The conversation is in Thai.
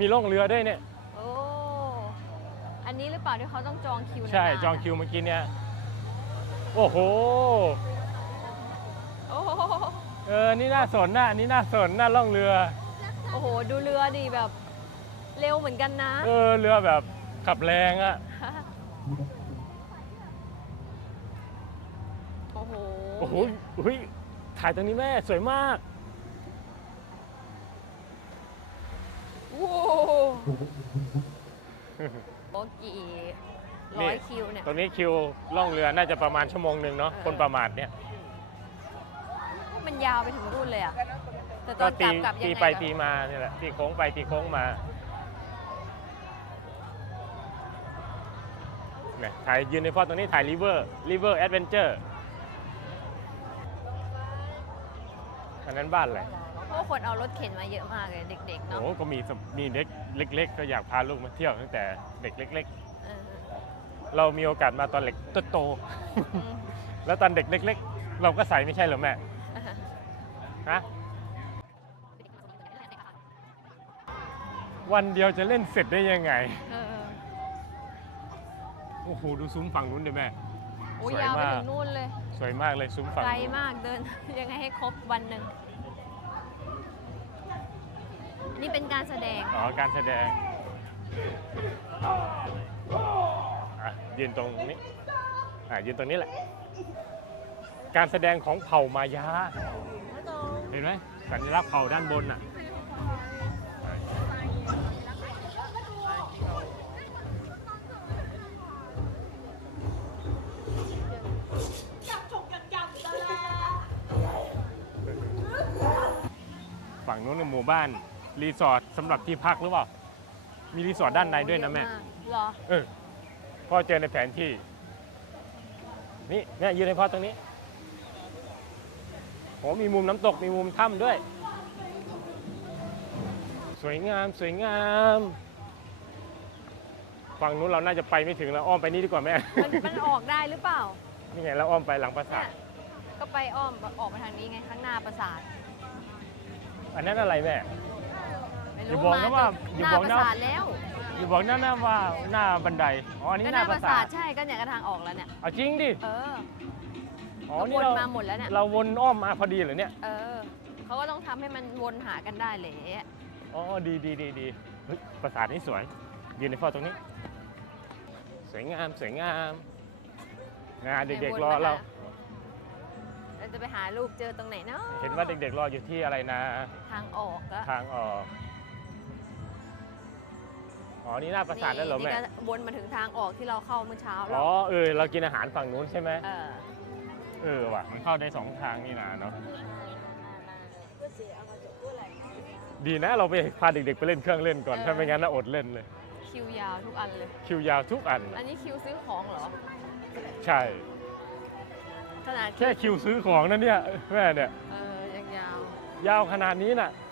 มีล่องเรือด้วยเนี่ย โอ้ อันนี้หรือเปล่าที่เขาต้องจองคิวใช่นานๆจองคิวเมื่อกี้เนี่ย โอ้โห โอ้โหเออ นี่น่าสนนะอันนี่น่าสนน่าล่องเรือ โอ้โห ดูเรือดิแบบเร็วเหมือนกันนะ เออ เรือแบบขับแรงอะโอ้โห โอ้โหเฮ้ยถ่ายตรงนี้แม่สวยมาก โอ้โหโอ้กี่ร้อยคิวเนี่ย ตรงนี้คิวล่องเรือน่าจะประมาณชั่วโมงหนึ่งเนาะ เออ คนประมาทเนี่ย มันยาวไปถึงรุ่นเลยอะแต่ตก็อนกตีลับกลับยังตีไงไปตีมาเนี่ยแหละ ตีโค้งไปตีโค้งมาเนี่ยถ่ายยืนในพอตรงนี้ถ่ายริเวอร์ริเวอร์แอดเวนเจอร์ อันนั้นบ้านอะไร ราะว่าคนเอารถเข็นมาเยอะมากเลยเด็กๆโอ้เนาะโหก็มีสมมีเด็กเล็ก ๆ ก็อยากพาลูกมาเที่ยวตั้งแต่เด็กเล็ก เออๆ เรามีโอกาสมาตอนเล็กโตอืมๆแล้วตอนเด็กเล็ก ๆ เราก็ใส่ไม่ใช่เหรอแม่ฮะวันเดียวจะเล่นเสร็จได้ยังไงเออโอ้โหดูซุ้มฝั่งนู้นดิแม่ โอ้ยสวยยาวไปมาก ถึงนู่นเลย สวยมากเลยซุ้มฝั่งไกลนู้น มากเดิน ยังไงให้ครบวันหนึ่ง นี่เป็นการแสดง อ๋อ การแสดงอะยืนตรงนี้อะยืนตรงนี้แหละ การแสดงของเผ่ามายา เห็นไหมสัญลักษณ์เผ่าด้านบนอะ ฝั่งนู้นเป็นหมู่บ้าน รีสอร์ทสำหรับที่พักหรือเปล่า มีรีสอร์ทด้านในด้วยนะแม่เยอากเหรอ เออพ่อเจอในแผนที่ นี่แม่ยืนในพ่อตรงนี้โหมีมุมน้ำตกมีมุมถ้ำด้วย สวยงามสวยงามฝั่งนู้นเราน่าจะไปไม่ถึงแล้วอ้อมไปนี่ดีกว่าแม่ มันมันออกได้หรือเปล่านี่ไงเราอ้อมไปหลังปราสาเนี่ยทก็ไปอ้อมออกมาทางนี้ไงข้างหน้าปราสาทอันนั้นอะไรแม่ ไม่อย่ารู้บอกมานะว่าจนอย่าหน้าบอกปนะราสาทแล้วอย่าบอกนะนะว่าหน้าบันไดอ๋ออันก็นี่หหน้าน้าปปราราสาสาททใช่ก็เนี่ยกระทางออกแล้วเนี่ย เอาจริงดิเอออ๋อก็นี่วนเรามาหมดแล้วเนี่ย เราวนอ้อมมาพอดีเหรอเนี่ยเออ เขาก็ต้องทำให้มันวนหากันได้แหละอ๋อดีดีดีดีเฮ้ยปราสาทนี่สวยยืนในพ่อตรงนี้ สวยงามสวยงามงานเด็กๆรอเรา เราจะไปหาลูกเจอตรงไหนเนาะเห็นว่าเด็กๆรออยู่ที่อะไรนะ ทางออกก็ทางออก อ๋อ นี่หน้าปราสาทนั่นเหรอแม่ นี่ก็วนมาถึงทางออกที่เราเข้าเมื่อเช้าแล้อ๋วอเออ เรากินอาหารฝั่งนู้นใช่ไหม เออเออว่ะ มันเข้าได้สองทางนี่นะเนาะ ดีนะเราไปพาเด็กๆไปเล่นเครื่องเล่นก่อนเออถ้าไม่งั้นน่าอดเล่นเลย คิวยาวทุกอันเลย คิวยาวทุกอันอัน่ะนนี้คิวซื้อของเหรอ ใช่ ขนาดแค่คิวซื้อของนั่นเนี่ยแม่เนี่ย เออยังยาว ยาวขนาดนี้น่ะเ